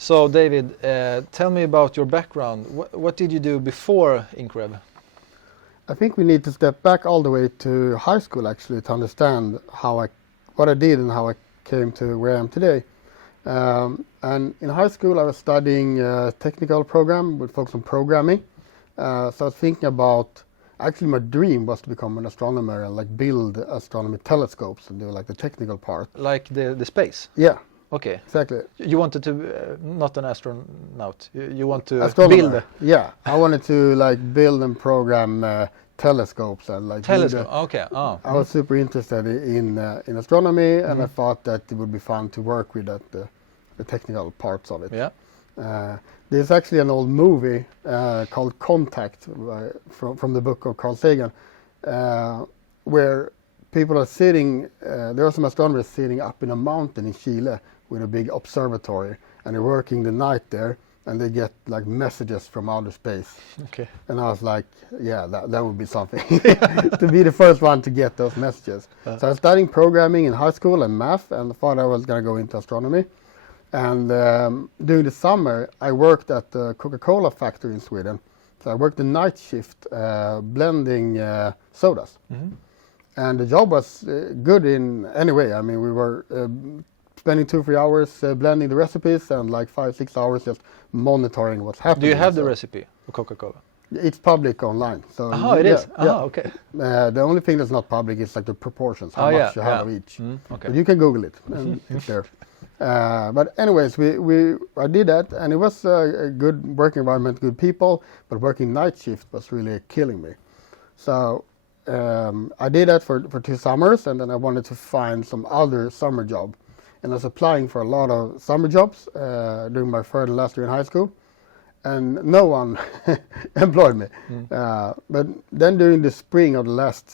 So David, tell me about your background. What did you do before IncRev? I think we need to step back all the way to high school actually to understand what I did and how I came to where I am today. And in high school I was studying a technical program with focus on programming. So I was thinking about, actually my dream was to become an astronomer and like build astronomy telescopes and do like the technical part. Like the space? Yeah. Okay. Exactly. You wanted to, not an astronaut, you want to astronomer. build? Yeah, I wanted to like build and program telescopes and like Okay. Oh. I was super interested in astronomy, and I thought that it would be fun to work with the technical parts of it. Yeah. There's actually an old movie called Contact from the book of Carl Sagan, where people are sitting, there are some astronomers sitting up in a mountain in Chile with a big observatory, and they're working the night there, and they get like messages from outer space. Okay. And I was like, yeah, that would be something to be the first one to get those messages. So I was studying programming in high school and math, and thought I was going to go into astronomy. And during the summer, I worked at the Coca-Cola factory in Sweden. So I worked the night shift blending sodas. Mm-hmm. And the job was good in any way. I mean, we were spending 2-3 hours blending the recipes and like 5-6 hours just monitoring what's happening. Do you have the recipe for Coca-Cola? It's public online. So it is? Yeah. Okay. The oney thing that's not public is like the proportions, how much you have of each. Okay. But you can Google it, and it's there. But anyways, I did that, and it was a good working environment, good people, but working night shift was really killing me. So I did that for 2 summers, and then I wanted to find some other summer job. And I was applying for a lot of summer jobs during my third and last year in high school, and no one employed me. But then during the spring of the last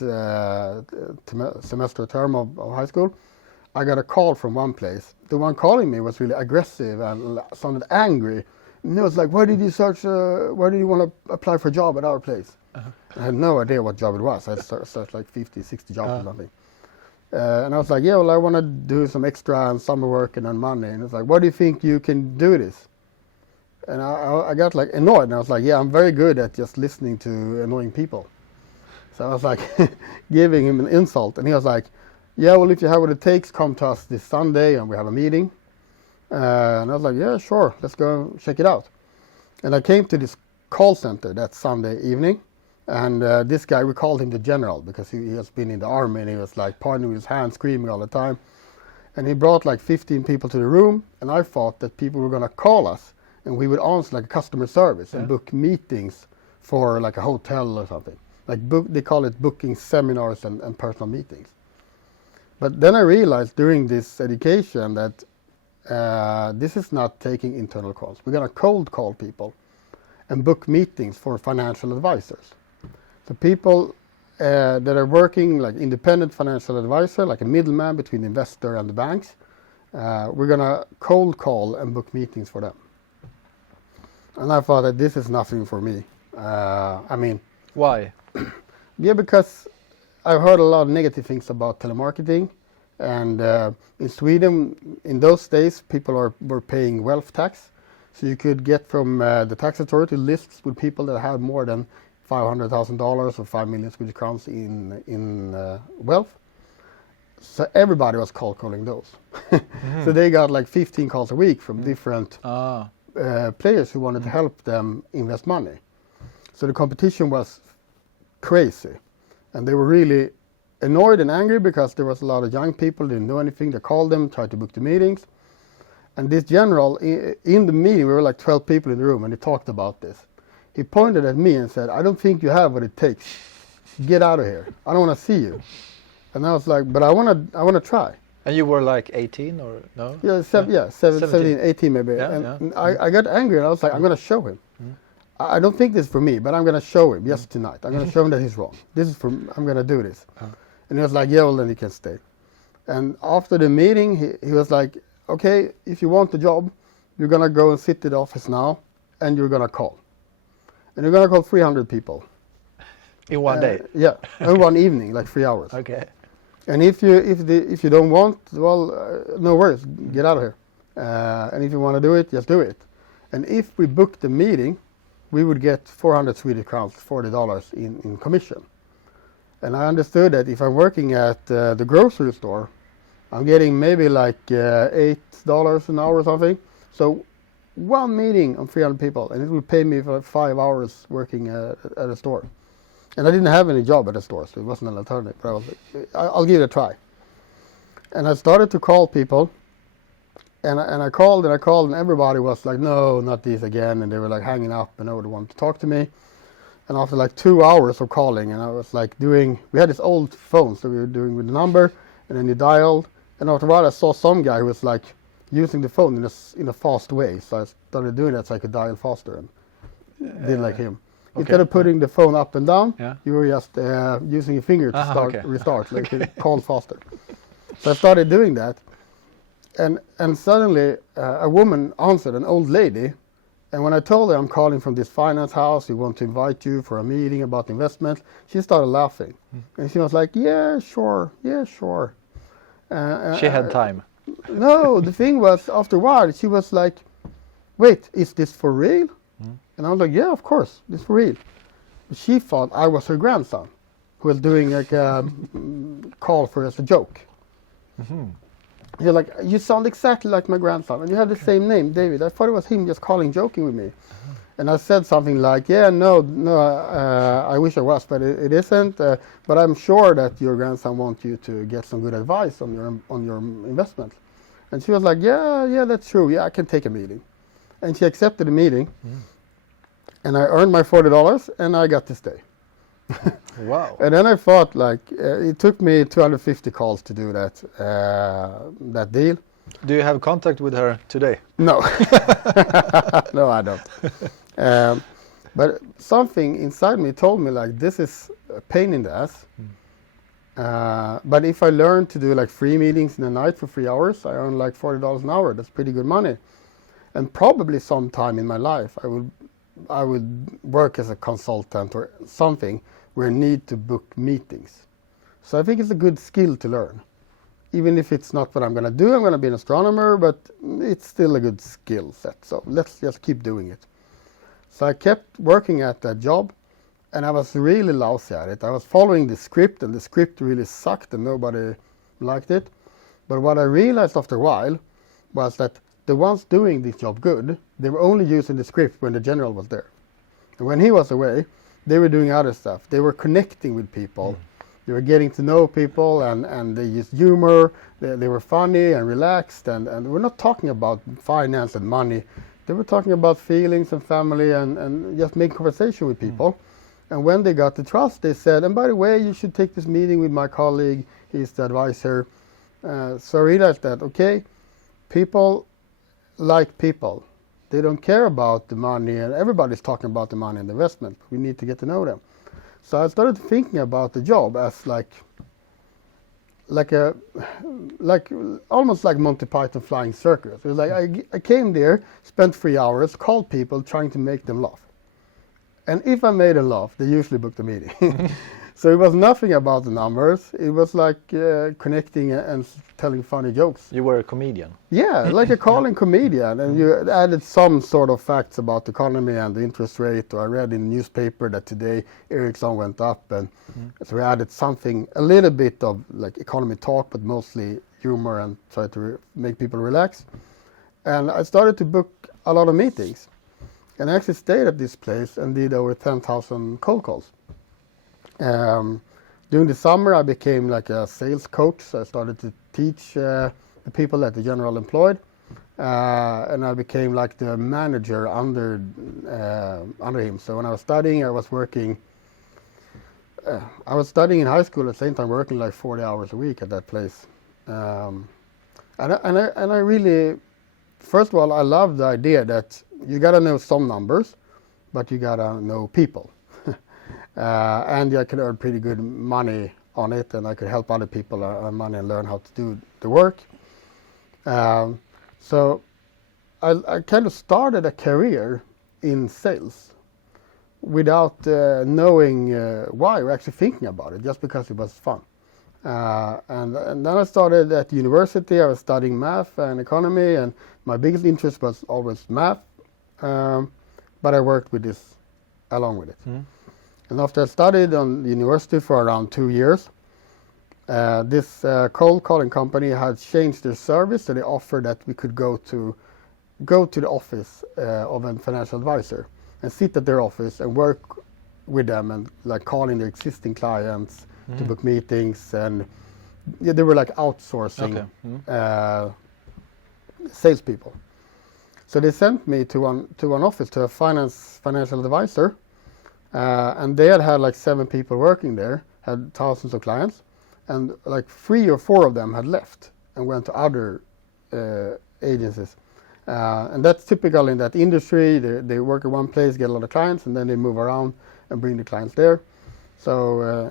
semester term of high school, I got a call from one place. The one calling me was really aggressive and sounded angry. And it was like, why did you want to apply for a job at our place? I had no idea what job it was. I searched like 50, 60 jobs or something. And I was like, yeah, well, I want to do some extra and summer work and earn money. And it's like, why do you think you can do this? And I got like annoyed. And I was like, yeah, I'm very good at just listening to annoying people. So I was like giving him an insult. And he was like, yeah, well, if you have what it takes, come to us this Sunday and we have a meeting. And I was like, yeah, sure, let's go check it out. And I came to this call center that Sunday evening. And this guy, we called him the general because he has been in the army, and he was like pointing with his hand, screaming all the time. And he brought like 15 people to the room, and I thought that people were going to call us and we would answer like a customer service and book meetings for like a hotel or something. Like they call it booking seminars and personal meetings. But then I realized during this education that this is not taking internal calls. We're going to cold call people and book meetings for financial advisors. So people that are working like independent financial advisor, like a middleman between the investor and the banks, we're going to cold call and book meetings for them. And I thought that this is nothing for me. I mean... Why? Yeah, because I've heard a lot of negative things about telemarketing. And in Sweden, in those days, people were paying wealth tax. So you could get from the tax authority lists with people that had more than $500,000 or 5 million Swedish crowns in wealth. So everybody was cold calling those. So they got like 15 calls a week from different players who wanted to help them invest money. So the competition was crazy. And they were really annoyed and angry because there was a lot of young people, didn't know anything. They called them, tried to book the meetings. And this general, in the meeting, we were like 12 people in the room, and he talked about this. He pointed at me and said, I don't think you have what it takes. Get out of here. I don't want to see you. And I was like, but I want to try. And you were like 18 or no? Yeah, 17, 18 maybe. Yeah, and I got angry, and I was like, I'm going to show him. I don't think this is for me, but I'm going to show him, yes, tonight. I'm going to show him that he's wrong. I'm going to do this. And he was like, yeah, well, then you can stay. And after the meeting, he was like, okay, if you want the job, you're going to go and sit in the office now, and you're going to call. And you're going to call 300 people. In one day? Yeah, in one evening, like 3 hours. Okay. And if you don't want, well, no worries, get out of here. And if you want to do it, just do it. And if we booked the meeting, we would get 400 Swedish crowns, $40 in commission. And I understood that if I'm working at the grocery store, I'm getting maybe like $8 an hour or something. So one meeting on 300 people, and it would pay me for 5 hours working at a store. And I didn't have any job at a store, so it wasn't an alternative. But I was like, I'll give it a try. And I started to call people, and I called, and everybody was like, no, not these again. And they were like hanging up, and nobody wanted to talk to me. And after like 2 hours of calling, and I was like we had this old phone, so we were doing with the number, and then you dialed. And after a while, I saw some guy who was like using the phone in a fast way. So I started doing that so I could dial faster, and did like him. Okay. Instead of putting the phone up and down, you were just using your finger to restart, like to call faster. So I started doing that, and suddenly a woman answered, an old lady. And when I told her I'm calling from this finance house, we want to invite you for a meeting about investment, she started laughing. And she was like, yeah, sure. She had time. No, the thing was, after a while, she was like, wait, is this for real? And I was like, yeah, of course, this is for real. She thought I was her grandson, who was doing like a call for as a joke. You're like, you sound exactly like my grandson, and you have the same name, David. I thought it was him just joking with me. And I said something like, yeah, no, I wish I was, but it isn't. But I'm sure that your grandson wants you to get some good advice on your investment. And she was like, yeah, that's true. Yeah, I can take a meeting. And she accepted the meeting. And I earned my $40, and I got to stay. Wow. And then I thought, like, it took me 250 calls to do that deal. Do you have contact with her today? No. No, I don't. But something inside me told me, like, this is a pain in the ass. But if I learn to do like 3 meetings in a night for 3 hours, I earn like $40 an hour. That's pretty good money. And probably sometime in my life, I would work as a consultant or something where I need to book meetings. So I think it's a good skill to learn. Even if it's not what I'm going to do, I'm going to be an astronomer, but it's still a good skill set. So let's just keep doing it. So I kept working at that job, and I was really lousy at it. I was following the script, and the script really sucked, and nobody liked it. But what I realized after a while was that the ones doing this job good, they were only using the script when the general was there. And when he was away, they were doing other stuff. They were connecting with people. They were getting to know people, and they used humor. They were funny and relaxed, and we're not talking about finance and money. They were talking about feelings and family and just making conversation with people. And when they got the trust, they said, and by the way, you should take this meeting with my colleague. He's the advisor. So I realized that, okay, people like people. They don't care about the money, and everybody's talking about the money and the investment. We need to get to know them. So I started thinking about the job as like almost like Monty Python flying circus. It was like I came there, spent 3 hours, called people, trying to make them laugh. And if I made them laugh, they usually booked a meeting. So it was nothing about the numbers. It was like connecting and telling funny jokes. You were a comedian. Yeah, like a calling comedian. And you added some sort of facts about the economy and the interest rate. Or I read in the newspaper that today Ericsson went up. And so we added something, a little bit of like economy talk, but mostly humor and try to make people relax. And I started to book a lot of meetings. And I actually stayed at this place and did over 10,000 cold calls. During the summer, I became like a sales coach. So I started to teach the people that the general employed, and I became like the manager under him. So when I was studying, I was working. I was studying in high school at the same time, working like 40 hours a week at that place. And I really, first of all, I love the idea that you gotta know some numbers, but you gotta know people. And I could earn pretty good money on it, and I could help other people earn money and learn how to do the work. So I kind of started a career in sales without knowing why, or actually thinking about it, just because it was fun. And then I started at the university. I was studying math and economy, and my biggest interest was always math. But I worked with this along with it. And after I studied on the university for around 2 years, this cold calling company had changed their service, so they offered that we could go to the office of a financial advisor and sit at their office and work with them and like calling their existing clients to book meetings, and they were like outsourcing salespeople. So they sent me to one office, to a financial advisor, and they had like 7 people working there, had thousands of clients, and like 3 or 4 of them had left and went to other agencies. And that's typical in that industry. They work at one place, get a lot of clients, and then they move around and bring the clients there. So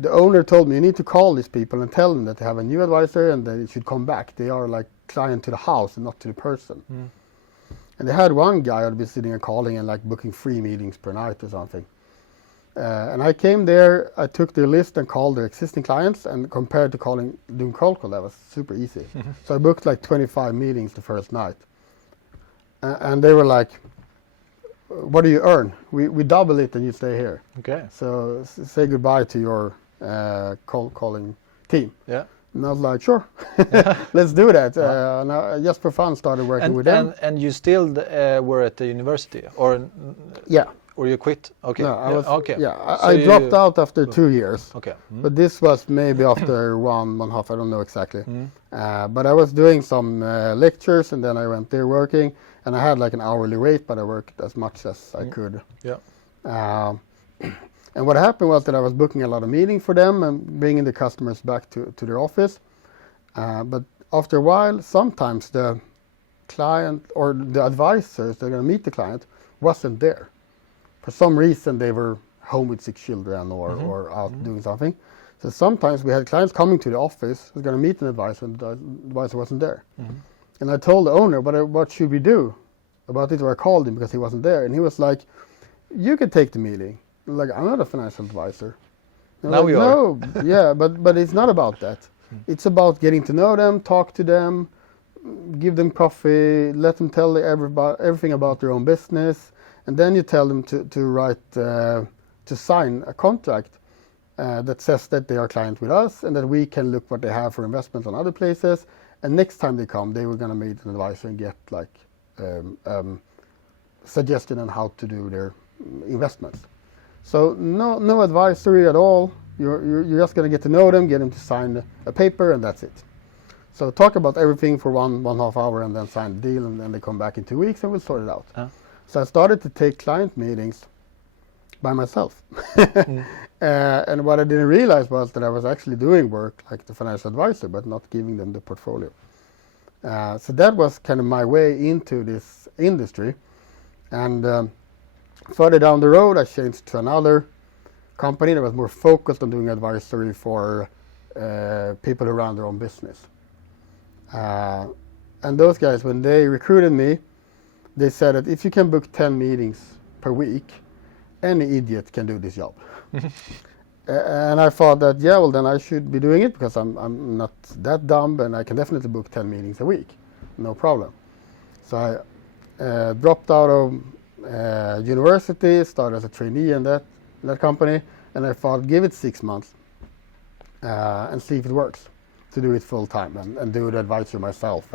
the owner told me, you need to call these people and tell them that they have a new advisor and that they should come back. They are like client to the house and not to the person. And they had one guy who'd be sitting and calling and like booking 3 meetings per night or something. And I came there, I took their list and called their existing clients, and compared to doing cold call, that was super easy. So I booked like 25 meetings the first night. And they were like, what do you earn? We double it and you stay here. Okay. So say goodbye to your cold calling team. Yeah. And I was like, sure, let's do that. And I just for fun started working with them. And you still were at the university, or? Yeah. Or you quit? Okay. No, I was. Okay. Yeah, I dropped out after 2 years. Okay. But this was maybe after 1.5. I don't know exactly. But I was doing some lectures, and then I went there working, and I had like an hourly rate, but I worked as much as I could. Yeah. And what happened was that I was booking a lot of meetings for them and bringing the customers back to their office. But after a while, sometimes the client or the advisors that are going to meet the client wasn't there. For some reason, they were home with 6 children or out doing something. So sometimes we had clients coming to the office, who was going to meet an advisor, and the advisor wasn't there. And I told the owner, what should we do about it? Or I called him because he wasn't there. And he was like, you can take the meeting. Like, I'm not a financial advisor. Now we are. No, yeah, but it's not about that. It's about getting to know them, talk to them, give them coffee, let them tell everything about their own business. And then you tell them to write, to sign a contract that says that they are a client with us and that we can look what they have for investments on other places. And next time they come, they were going to meet an advisor and get like suggestion on how to do their investments. So no advisory at all. You're just going to get to know them, get them to sign a paper, and that's it. So talk about everything for 1.5 hours and then sign the deal, and then they come back in 2 weeks and we'll sort it out. So I started to take client meetings by myself. And what I didn't realize was that I was actually doing work like the financial advisor, but not giving them the portfolio. So that was kind of my way into this industry. And further down the road, I changed to another company that was more focused on doing advisory for people who run their own business. And those guys, when they recruited me, they said that if you can book 10 meetings per week, any idiot can do this job. And I thought that, yeah, well, then I should be doing it because I'm not that dumb, and I can definitely book 10 meetings a week, no problem. So I dropped out of university, started as a trainee in that company, and I thought, give it 6 months and see if it works to do it full time and do the advisory myself.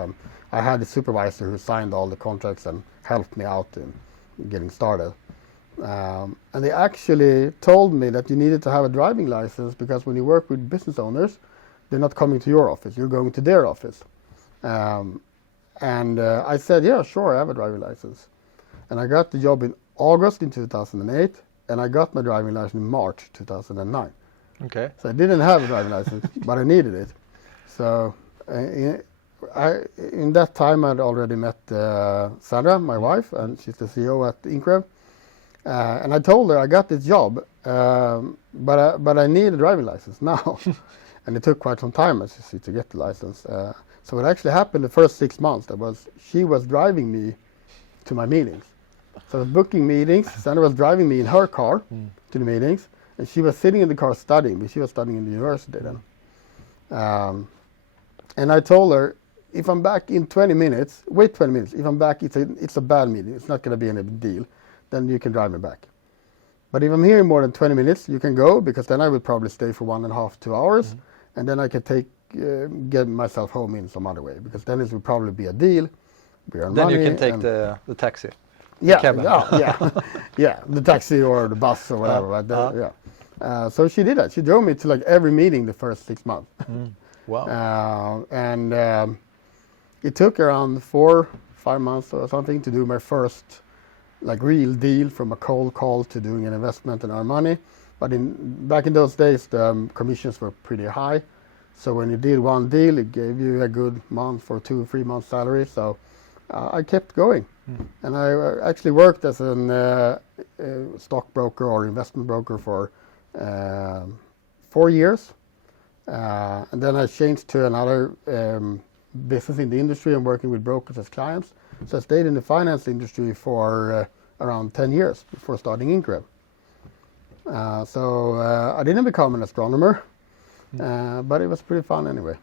I had a supervisor who signed all the contracts and helped me out in getting started. And they actually told me that you needed to have a driving license because when you work with business owners, they're not coming to your office, you're going to their office. And I said, yeah, sure, I have a driving license. And I got the job in August in 2008, and I got my driving license in March 2009. Okay. So I didn't have a driving license, but I needed it. So in that time, I'd already met Sandra, my wife, and she's the CEO at IncRev. And I told her I got this job, but I need a driving license now. And it took quite some time, as you see, to get the license. So what actually happened the first 6 months, she was driving me to my meetings. So I was booking meetings. Sandra was driving me in her car to the meetings, and she was sitting in the car studying, but she was studying in the university then. And I told her, if I'm back in 20 minutes, wait 20 minutes. If I'm back, it's a bad meeting. It's not going to be any big deal. Then you can drive me back. But if I'm here more than 20 minutes, you can go, because then I will probably stay for 1.5, 2 hours. And then I can get myself home in some other way, because then it will probably be a deal. We earn Then money, you can take the taxi. yeah, cabin. yeah, the taxi or the bus or whatever. Yeah. So she did that. She drove me to like every meeting the first 6 months. Wow. And it took around 4-5 months or something to do my first like real deal, from a cold call to doing an investment and earn money. But back in those days, the commissions were pretty high. So when you did one deal, it gave you a good month or 2 or 3 months salary. So I kept going. And I actually worked as a stockbroker or investment broker for 4 years. And then I changed to another business in the industry and working with brokers as clients. So I stayed in the finance industry for around 10 years before starting IncRev. So I didn't become an astronomer, but it was pretty fun anyway.